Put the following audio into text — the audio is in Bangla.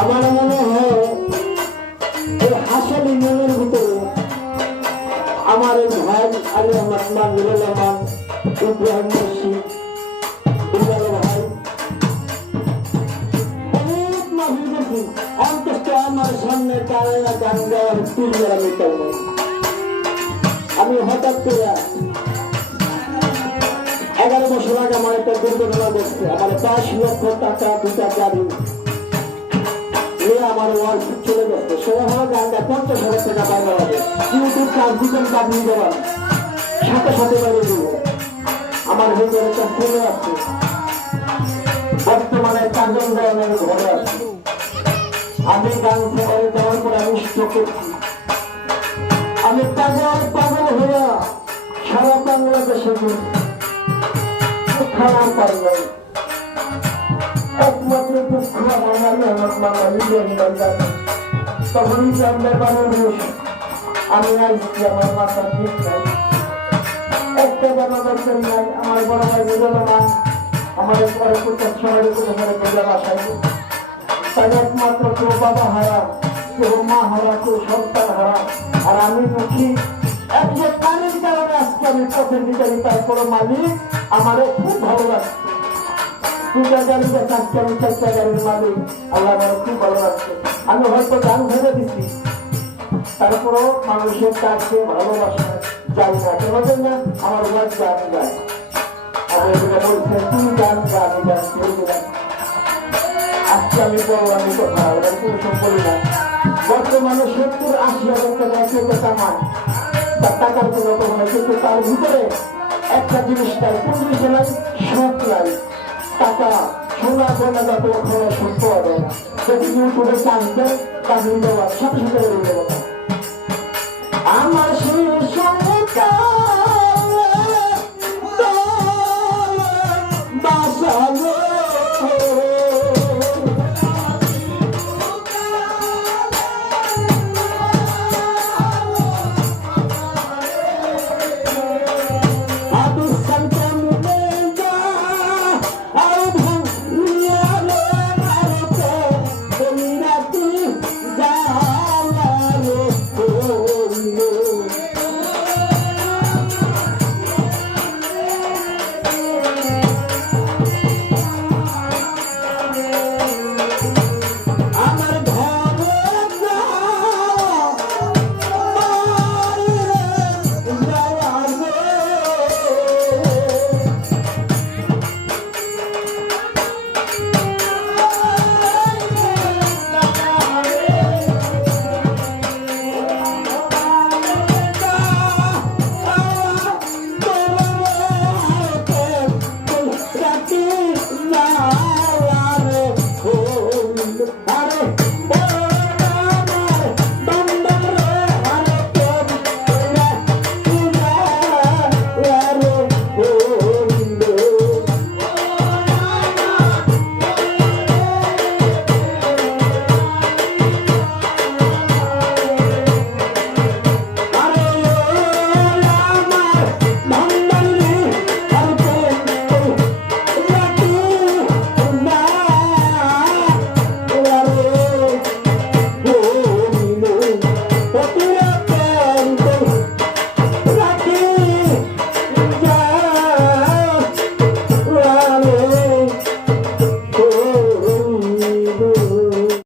আমার মনে হয় হাসালি মনের ভিতরে আমার এই ভাই আলী আহমদ মানজুরুল রহমান ইব্রাহিম মুর্শিদ ভাই অনেক মাহফিল করছি, অন্তত আমার সামনে কারেলা গান গাওয়ার তুলে আমি আমি হঠাৎ করে 11 বছর আগে আমার একটা দুর্ঘটনা ঘটছে। আমার 10 লক্ষ টাকা দুটা গাড়ি আমার ওয়ার্ল্ড চলে গেছে। সবাই আমার গানটা 50,000 টাকা বাইরে হবে, ইউটিউব কাজ দিবেন কাজ নিয়ে যাবেন, সাথে সাথে বাইরে দিব। আমার ভিতরে একটা ফোনে আছে, বর্তমানে 4 জন ধরনের ঘরে আছে। আমি গান ফেলে দেওয়ার পরে আমি স্ট্রোক করছি। আমি পাগল হইয়া সারা বাংলাদেশে খারাপ পাই নাই। একমাত্র দুঃখ তখনই জানতে মানুষ আমি আসছি, আমার মাথা ঠিক নাই, একটা জনদর্শন নাই। আমার বড় ভাই বুঝলাম আমার পরে কোথাও শহরে কোথাও বোঝা বাসায়, তাই একমাত্র কেউ বাবা হারা, কেউ মা হারা, কেউ সন্তান হারা। আর আমি দুঃখী এক যে কানের কারণে আজকে আমি পথের বিচারি, তারপরে মালিক আমারও খুব ভালো লাগছে। দুটা গাড়িতে কাজকে আমি 4টা গাড়ির মালিক, আল্লাহ আমার খুব ভালো লাগছে। আমি হয়তো গান ভেবে দিচ্ছি, তারপরেও মানুষের কাছে ভালোবাসা যাই না কেন না, আমার গাছ গান গায়। আমি বলছে তুই গান গান গান করবি না। আজকে আমি পৌরাণিক কথা পুরুষ করি না। বর্তমানে 70-80 হাজার টাকা কেউ কামায়, তার টাকার কোনো কথা নাই, কিন্তু তার ভিতরে একটা জিনিস নাই, কোন জিনিস নাই, সুখ নাই। টাকা সোনা সোনা যত ওখানে সুখ পাওয়া যায় না। যদি ইউটিউবে চাষ দেয়, তার দেওয়ার সাথে সাথে আমার সেই